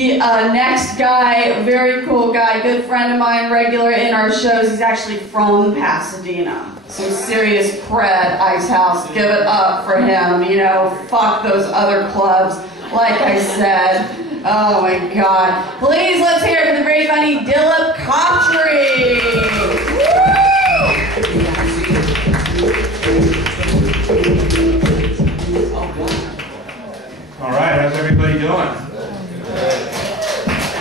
The next guy, very cool guy, good friend of mine, regular in our shows. He's actually from Pasadena. Some serious cred, Ice House. Give it up for him. You know, fuck those other clubs. Like I said, oh my God. Please, let's hear it for the very funny Dilip Khatri. All right, how's everybody doing?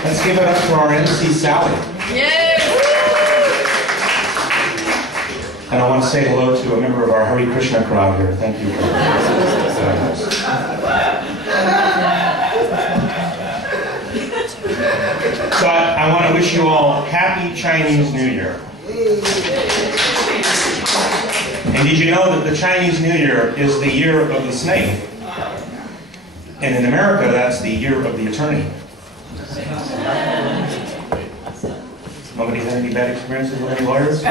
Let's give it up for our MC Sally. Yay! And I want to say hello to a member of our Hare Krishna crowd here. Thank you. So I want to wish you all happy Chinese New Year. And did you know that the Chinese New Year is the year of the snake? And in America, that's the year of the attorney. Nobody had any bad experiences with any lawyers?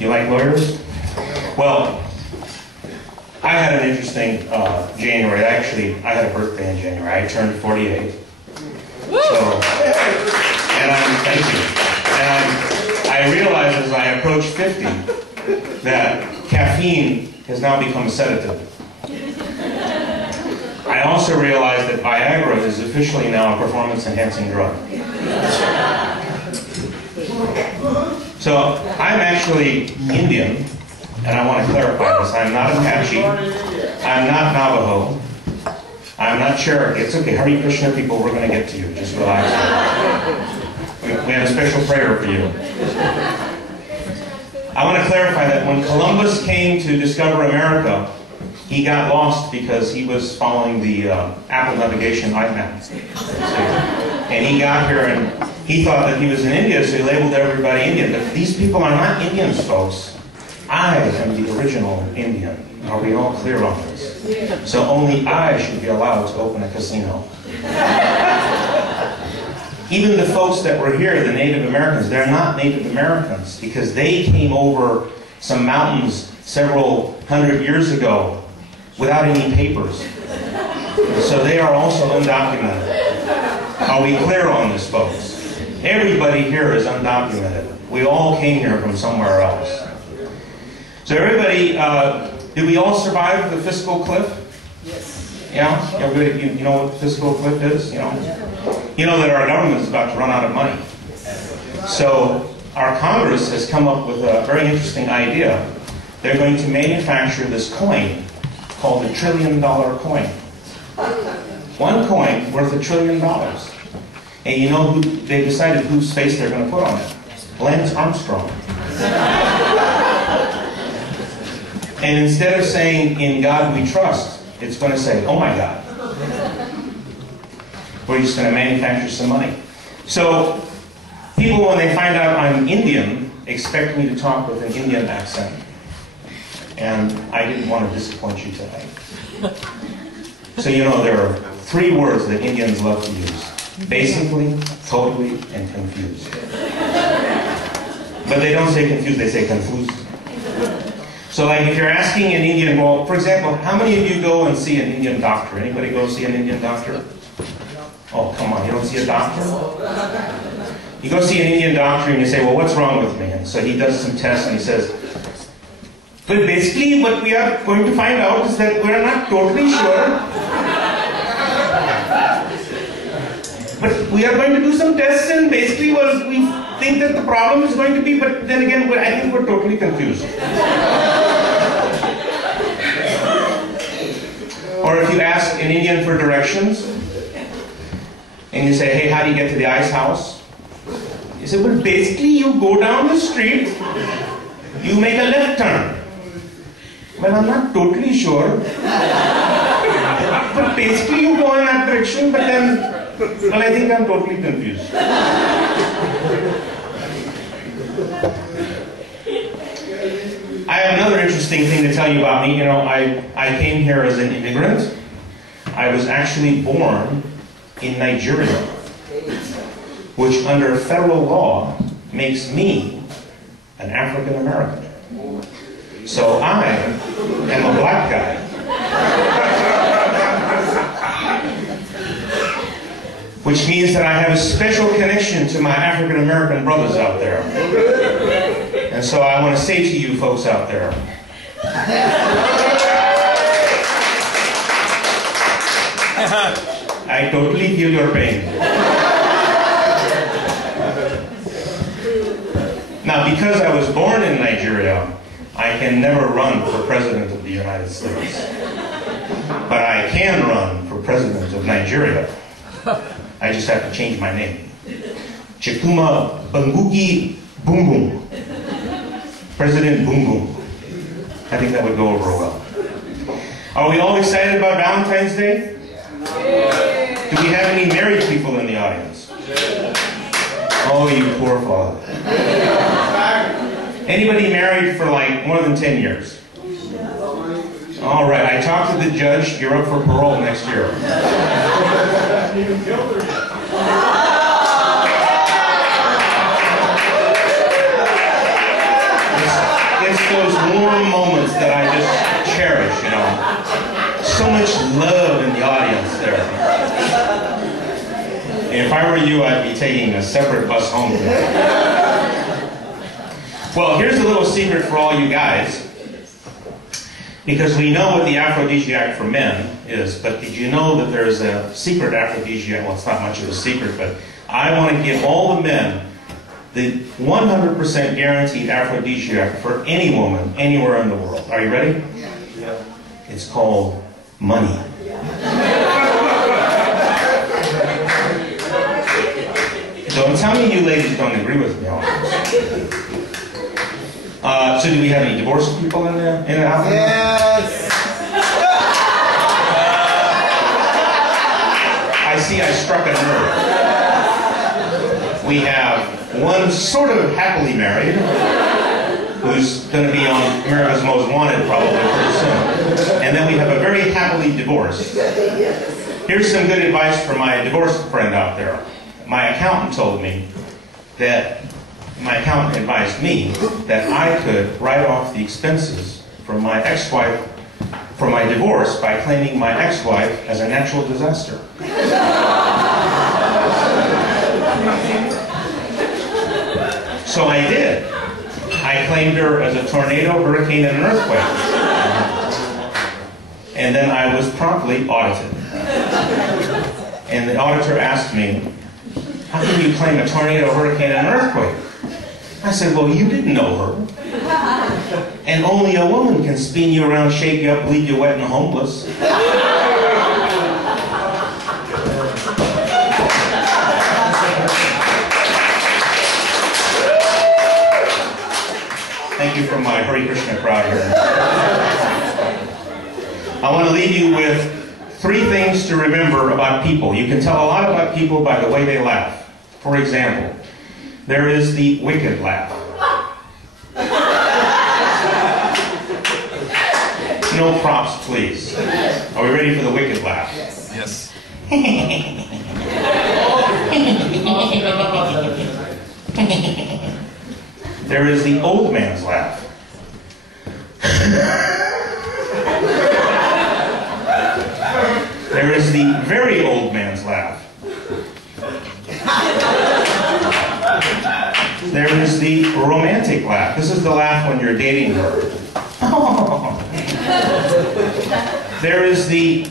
You like lawyers? Well, I had an interesting January. Actually, I had a birthday in January. I turned 48. So, thank you. And I realized as I approached 50 that caffeine has now become a sedative. I also realized that Viagra is officially now a performance-enhancing drug. So, I'm actually Indian, and I want to clarify this. I'm not Apache, I'm not Navajo, I'm not Cherokee. It's okay, Hare Krishna people, we're going to get to you. Just relax. We have a special prayer for you. I want to clarify that when Columbus came to discover America, he got lost because he was following the Apple navigation iMap. And he got here and he thought that he was in India, so he labeled everybody Indian. But these people are not Indians, folks. I am the original Indian. Are we all clear on this? So only I should be allowed to open a casino. Even the folks that were here, the Native Americans, they're not Native Americans because they came over some mountains several hundred years ago without any papers. So they are also undocumented. Are we clear on this, folks? Everybody here is undocumented. We all came here from somewhere else. So everybody, did we all survive the fiscal cliff? Yes. Yeah? Everybody, you know what the fiscal cliff is? You know that our government is about to run out of money. So our Congress has come up with a very interesting idea. They're going to manufacture this coin called the $1 trillion coin. One coin worth $1 trillion. And you know who they decided whose face they're going to put on it? Lance Armstrong. And instead of saying, "In God we trust," it's going to say, "Oh my God." We're just going to manufacture some money. So people, when they find out I'm Indian, expect me to talk with an Indian accent. And I didn't want to disappoint you today. So you know there are 3 words that Indians love to use. Basically, totally, and confused. But they don't say confused, they say confused. So like if you're asking an Indian, well, for example, how many of you go and see an Indian doctor? Anybody go see an Indian doctor? Oh, come on, you don't see a doctor? You go see an Indian doctor and you say, well, what's wrong with me? And so he does some tests and he says, well, basically what we are going to find out is that we're not totally sure. But we are going to do some tests and basically we think that the problem is going to be, but then again, I think we're totally confused. Or if you ask an Indian for directions, and you say, hey, how do you get to the Ice House? You say, well, basically you go down the street, you make a left turn. Well, I'm not totally sure. But basically you go in that direction, but then, well, I think I'm totally confused. I have another interesting thing to tell you about me. You know, I came here as an immigrant. I was actually born in Nigeria, which under federal law makes me an African American. So I am a black guy. which means that I have a special connection to my African American brothers out there. And so I want to say to you folks out there, I totally feel your pain. Now, because I was born in Nigeria, I can never run for President of the United States. But I can run for President of Nigeria. I just have to change my name. Chikuma Bangugi Boom Boom. President Boom Boom. I think that would go over well. Are we all excited about Valentine's Day? Do we have any married people in the audience? Oh, you poor father. Anybody married for like more than 10 years? All right, I talked to the judge. You're up for parole next year. It's those warm moments that I just cherish, you know. So much love in the audience there. If I were you, I'd be taking a separate bus home today. Well, here's a little secret for all you guys. Because we know what the aphrodisiac for men is, but did you know that there's a secret aphrodisiac? Well, it's not much of a secret, but I want to give all the men the 100% guaranteed aphrodisiac for any woman anywhere in the world. Are you ready? Yeah. It's called money. Don't tell me you ladies don't agree with me on this. So do we have any divorced people in the house? Yes! I see I struck a nerve. We have one sort of happily married, who's going to be on America's Most Wanted probably pretty soon. And then we have a very happily divorced. Here's some good advice for my divorced friend out there. My accountant told me that my accountant advised me that I could write off the expenses from my ex-wife for my divorce by claiming my ex-wife as a natural disaster. So I did. I claimed her as a tornado, hurricane, and an earthquake. And then I was promptly audited. And the auditor asked me, how can you claim a tornado, hurricane, and an earthquake? I said, well, you didn't know her. And only a woman can spin you around, shake you up, leave you wet and homeless. Thank you from my Hare Krishna crowd here. I want to leave you with 3 things to remember about people. You can tell a lot about people by the way they laugh. For example, there is the wicked laugh. No props, please. Are we ready for the wicked laugh? Yes. There is the old man's laugh. There is the very old man's laugh. There is the romantic laugh. This is the laugh when you're dating her. There is the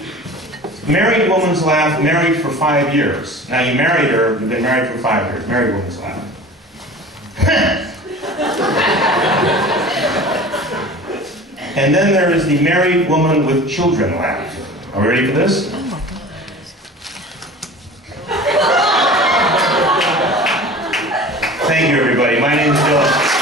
married woman's laugh, married for 5 years. Now you married her, you've been married for 5 years. Married woman's laugh. And then there is the married woman with children laugh. Are we ready for this? Thank you, everybody. My name is Dilip.